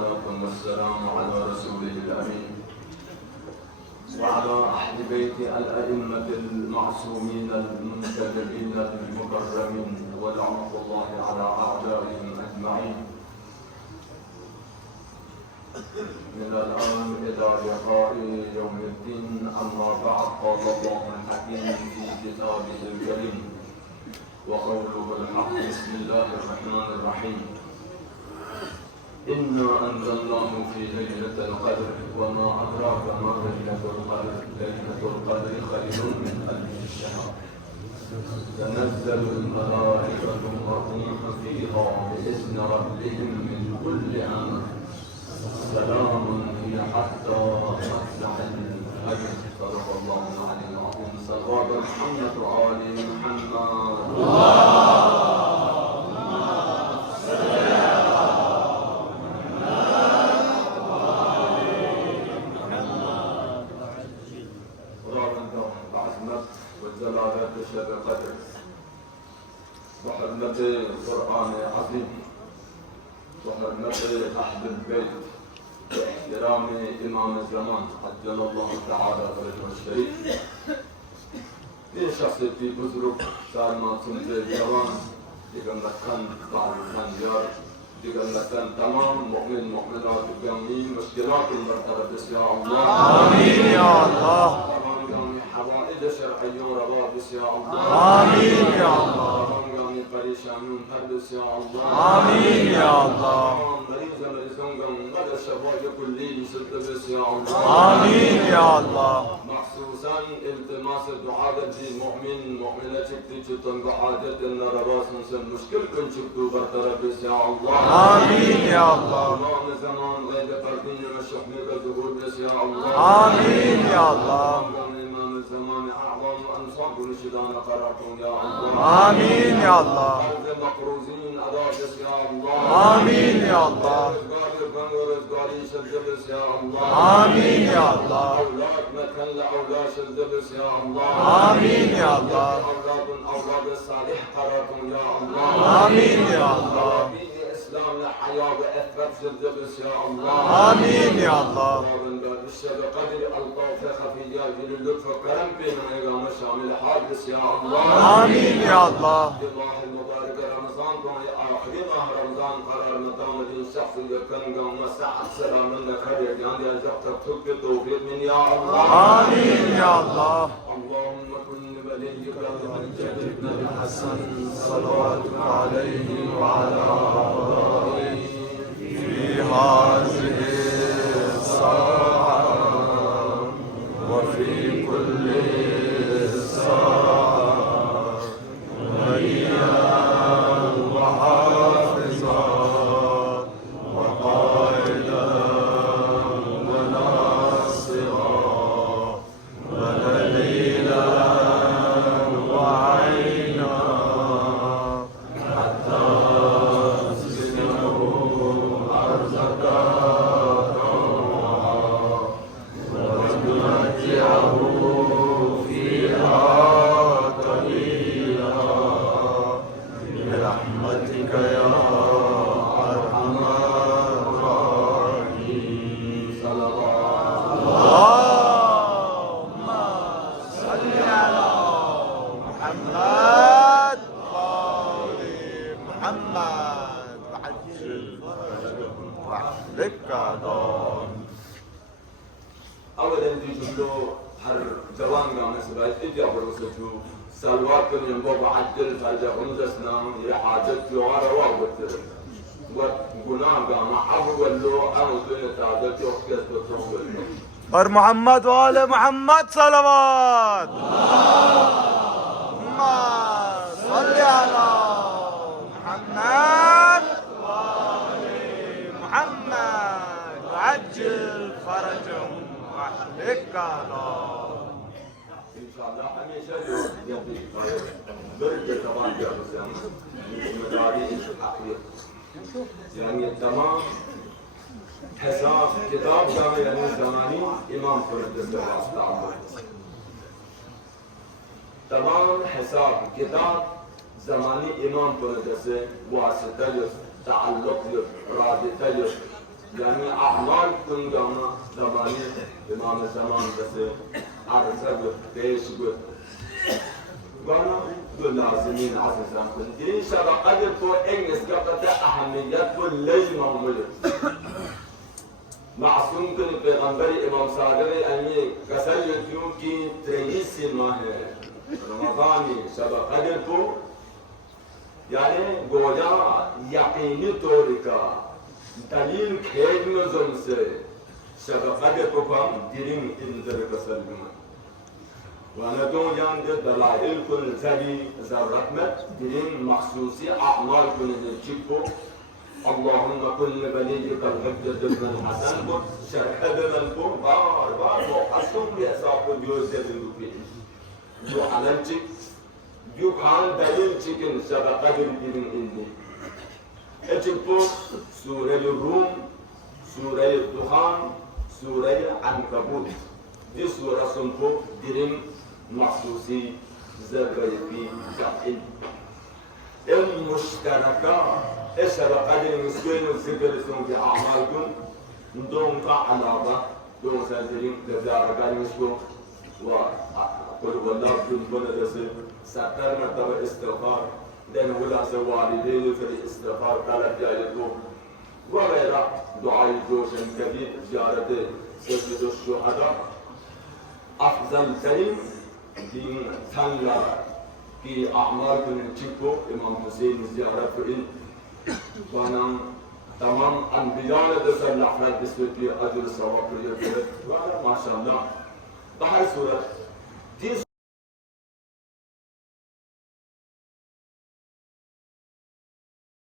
والصلاة والسلام على رسوله الأمين وعلى أهل بيت الأئمة المعصومين المنتجبين المكرمين ولعنة الله على أعدائهم أجمعين. من الآن إلى لقاء يوم الدين، أما بعد، قال الله الحكيم في كتابه الكريم وقوله الحق: بسم الله الرحمن الرحيم. إنا أنزلناه في ليلة القدر وما أدراك ما ليلة القدر. ليلة القدر خير من ألف شهر. تنزل الملائكة والروح فيها بإذن ربهم من كل أمر. سلام هي حتى مطلع الفجر. صدق الله العلي العظيم. صلوات محمد وآل محمد. وجلالة شهر القدر وحرمة القرآن العظيم وحرمة أهل البيت واحترام إمام الزمان عجل الله تعالى فرجه الشريف. bir şahsiyeti buzuruk sarmasın cevan diganlakan bahkan yar diganlakan tamam mu'min mu'minat gami muskilatın bertaraf ya Allah. Amin ya Allah. حوائج شرعية روابس يا الله. آمين يا الله. غمي پریشانون پردس يا الله. آمين يا الله. مريض مريضون غم مدى شفاء كلي سلطبس يا الله. آمين يا الله. مخصوصا التماس الدعاء دي مؤمن مؤمنة شكتي جتن بحاجة ان رواس نسل مشكل كن شكتو برطرفس يا الله. آمين يا الله. الله زمان غير فردين مشحنك ظهور بس يا الله. آمين يا الله. زمان أعظم أنصاب رشدان قراركم يا الله. آمين يا الله. مقروزين أدادس يا الله. آمين يا الله. رزقاري ورزقاري شدبس يا الله. آمين يا الله. أولاد مكان لأولاد شدبس يا الله. آمين يا الله. أولاد الصالح قراركم يا الله. آمين يا الله. الإسلام لحياة وأثبت شدبس يا الله. آمين يا الله. الشهر قدر ألطاف خفية للطف كرم بين إقامة شامل حادث يا الله. آمين يا الله. الله المبارك رمضان دعاء آخر ماه رمضان قرار مقام الشخص يكن قام ساعة سلام لك هديك يعني أجبت تلك التوفيق من يا الله. آمين يا الله. اللهم كن وليك الجليل بن الحسن صلواتك عليه وعلى آله في هذه الساعة وفي كل ساعة وليا وحافظا وقائدا وناصرا ودليلا وعينا حتى تسكنه أرزقا برحمتك يا أرحم الراحمين. اللهم صل على محمد وآل محمد وعجل فرجهم واحلك عظام. أولا تجدوا هر جوان قام سبعة إجابة رسوله سلوات كن بابا عجل فرجهم جسنا يحاجت جوار وابتر وقناع قام حول له أو دنيا تعدت يحكس بتوبل اور محمد وآل محمد صلوات. اللهم صل على محمد وآل محمد وعجل فرجهم واحلك عظام. إن شاء الله همیشه برج تمام جالسين مدارس حقيقة يعني تمام حساب كتاب جامع يعني زماني إمام فرد الله تمام حساب كتاب زماني إمام فرد واسطة تعلق رابطة Yani ahmal kundama zamanı imam zaman dese arıza bir değiş bir bana bu lazimin azizan kun inşallah kadir bu en eskapta ahamiyet bu lezim olmalı. Masum kun peygamberi imam Sadiq ani kasal yutun ki treisi mahne Ramazani sabah kadir bu yani goya yakini torika دلیل خیلی نظام سے شبکت کو کام دیرین انتر کسلم وانا دون جان دلائل کن زبی زرقمت دیرین مخصوصی اعمال کن نجیبو اللهم كن بليك الحجة بن الحسن شرح من فوق بار بار وقسم بأساق جوزة بن لبين جو علمتك جو كان دليل تكن شبكت دیرین انتر اتبو سورة الروم سورة الدخان سورة العنكبوت دي سورة سنفو درين مخصوصي زرقي في جاقين المشتركة اشرا قدر مسكين وزكر سنفي أعمالكم ندوم كعلاقة دون سنترين تزارة مسكو وقل والله بن دسي سكر مرتبة استغفار لأن ولا والدين في الاستغفار قالت جايته وغيره دعاء الجوش الكبير زيارة سجد الشهداء أفضل كريم دين ثانية في أعمال من تشيكو إمام حسين زيارة فرين وانا تمام أنبياء تسلح لك بسبب أجر الصواب ما شاء الله بحر سورة